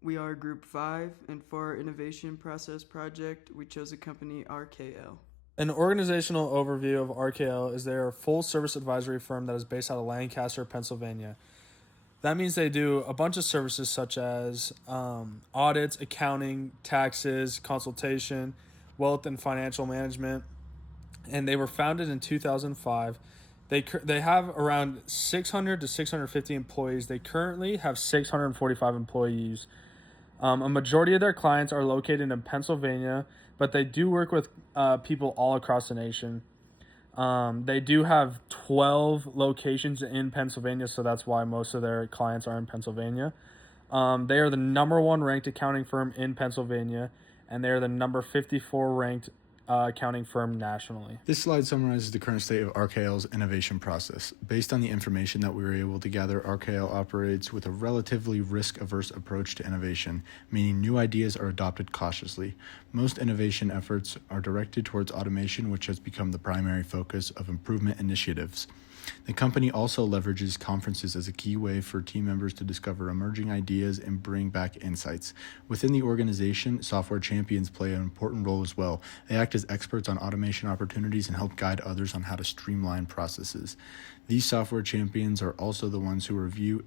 We are Group 5, and for our innovation process project, we chose the company RKL. An organizational overview of RKL is they are a full service advisory firm that is based out of Lancaster, Pennsylvania. That means they do a bunch of services such as audits, accounting, taxes, consultation, wealth and financial management. And they were founded in 2005. They have around 600 to 650 employees. They currently have 645 employees. A majority of their clients are located in Pennsylvania, but they do work with people all across the nation. They do have 12 locations in Pennsylvania, so that's why most of their clients are in Pennsylvania. They are the number one ranked accounting firm in Pennsylvania, and they are the number 54 ranked accounting firm nationally. This slide summarizes the current state of RKL's innovation process. Based on the information that we were able to gather, RKL operates with a relatively risk-averse approach to innovation, meaning new ideas are adopted cautiously. Most innovation efforts are directed towards automation, which has become the primary focus of improvement initiatives. The company also leverages conferences as a key way for team members to discover emerging ideas and bring back insights. Within the organization, software champions play an important role as well. They act as experts on automation opportunities and help guide others on how to streamline processes. These software champions are also the ones who review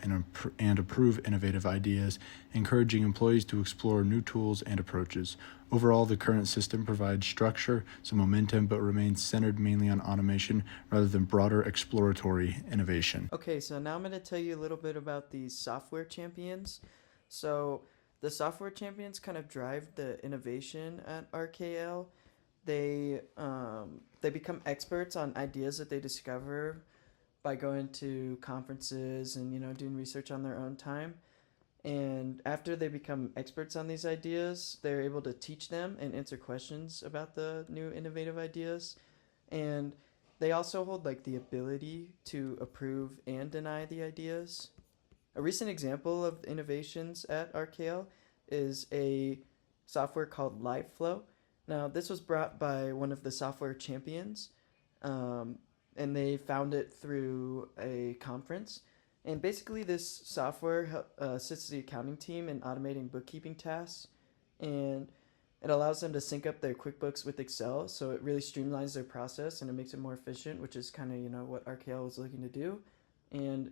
and approve innovative ideas, encouraging employees to explore new tools and approaches. Overall, the current system provides structure, some momentum, but remains centered mainly on automation rather than broader exploratory innovation. Okay, so now I'm going to tell you a little bit about these software champions. So, the software champions kind of drive the innovation at RKL. They become experts on ideas that they discover by going to conferences and doing research on their own time. And after they become experts on these ideas, they're able to teach them and answer questions about the new innovative ideas. And they also hold like the ability to approve and deny the ideas. A recent example of innovations at RKL is a software called LiveFlow. Now, this was brought by one of the software champions, and they found it through a conference. And basically, this software assists the accounting team in automating bookkeeping tasks, and it allows them to sync up their QuickBooks with Excel, so it really streamlines their process and it makes it more efficient, which is kind of what RKL was looking to do. And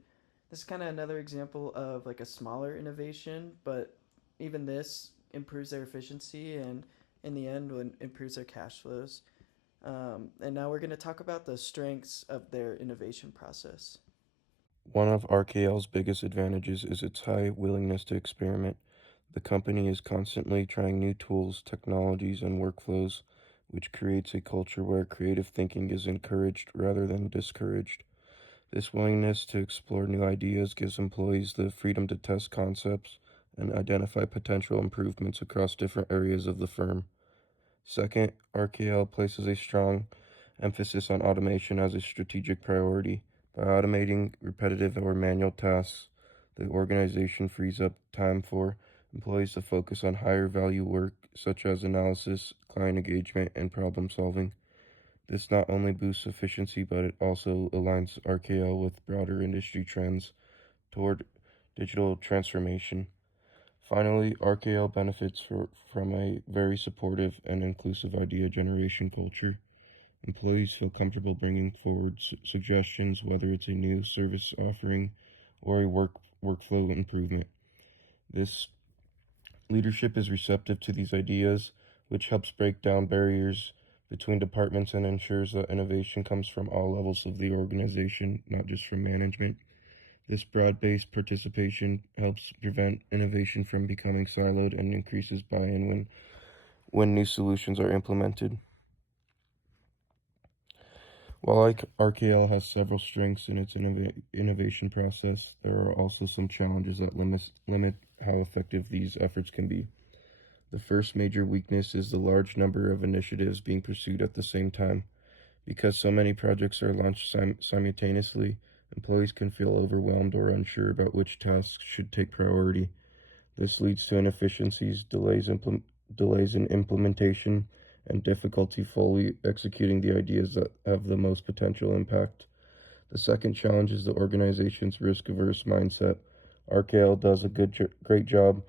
this is kind of another example of like a smaller innovation, but even this improves their efficiency and in the end improves their cash flows. And now we're going to talk about the strengths of their innovation process. One of RKL's biggest advantages is its high willingness to experiment. The company is constantly trying new tools, technologies, and workflows, which creates a culture where creative thinking is encouraged rather than discouraged. This willingness to explore new ideas gives employees the freedom to test concepts and identify potential improvements across different areas of the firm. Second, RKL places a strong emphasis on automation as a strategic priority. By automating repetitive or manual tasks, the organization frees up time for employees to focus on higher value work such as analysis, client engagement, and problem solving. This not only boosts efficiency, but it also aligns RKL with broader industry trends toward digital transformation. Finally, RKL benefits from a very supportive and inclusive idea generation culture. Employees feel comfortable bringing forward suggestions, whether it's a new service offering or a workflow improvement. This leadership is receptive to these ideas, which helps break down barriers between departments and ensures that innovation comes from all levels of the organization, not just from management. This broad-based participation helps prevent innovation from becoming siloed and increases buy-in when new solutions are implemented. While RKL has several strengths in its innovation process, there are also some challenges that limit how effective these efforts can be. The first major weakness is the large number of initiatives being pursued at the same time. Because so many projects are launched simultaneously, employees can feel overwhelmed or unsure about which tasks should take priority. This leads to inefficiencies, delays in implementation, and difficulty fully executing the ideas that have the most potential impact. The second challenge is the organization's risk-averse mindset. RKL does a great job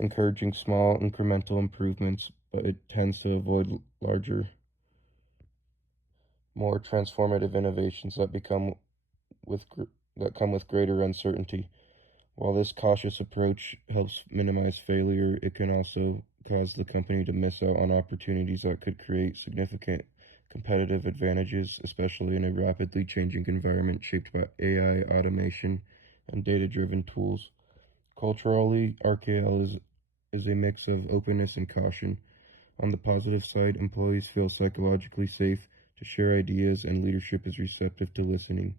encouraging small incremental improvements, but it tends to avoid larger, more transformative innovations that come with greater uncertainty. While this cautious approach helps minimize failure, it can also cause the company to miss out on opportunities that could create significant competitive advantages, especially in a rapidly changing environment shaped by AI, automation, and data-driven tools. Culturally, RKL is a mix of openness and caution. On the positive side, employees feel psychologically safe to share ideas and leadership is receptive to listening.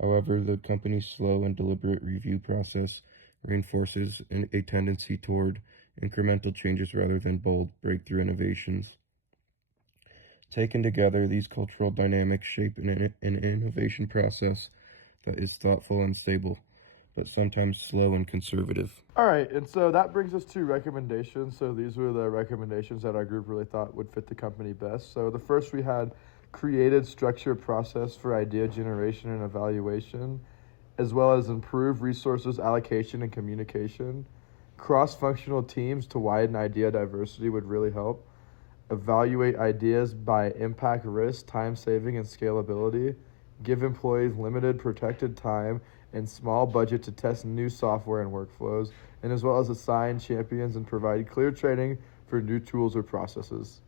However, the company's slow and deliberate review process reinforces a tendency toward incremental changes rather than bold breakthrough innovations. Taken together, these cultural dynamics shape an innovation process that is thoughtful and stable, but sometimes slow and conservative. All right, and so that brings us to recommendations. So these were the recommendations that our group really thought would fit the company best. So the first we had created structured process for idea generation and evaluation, as well as improve resources allocation and communication. Cross-functional teams to widen idea diversity would really help. Evaluate ideas by impact, risk, time saving, and scalability. Give employees limited protected time and small budget to test new software and workflows, and as well as assign champions and provide clear training for new tools or processes.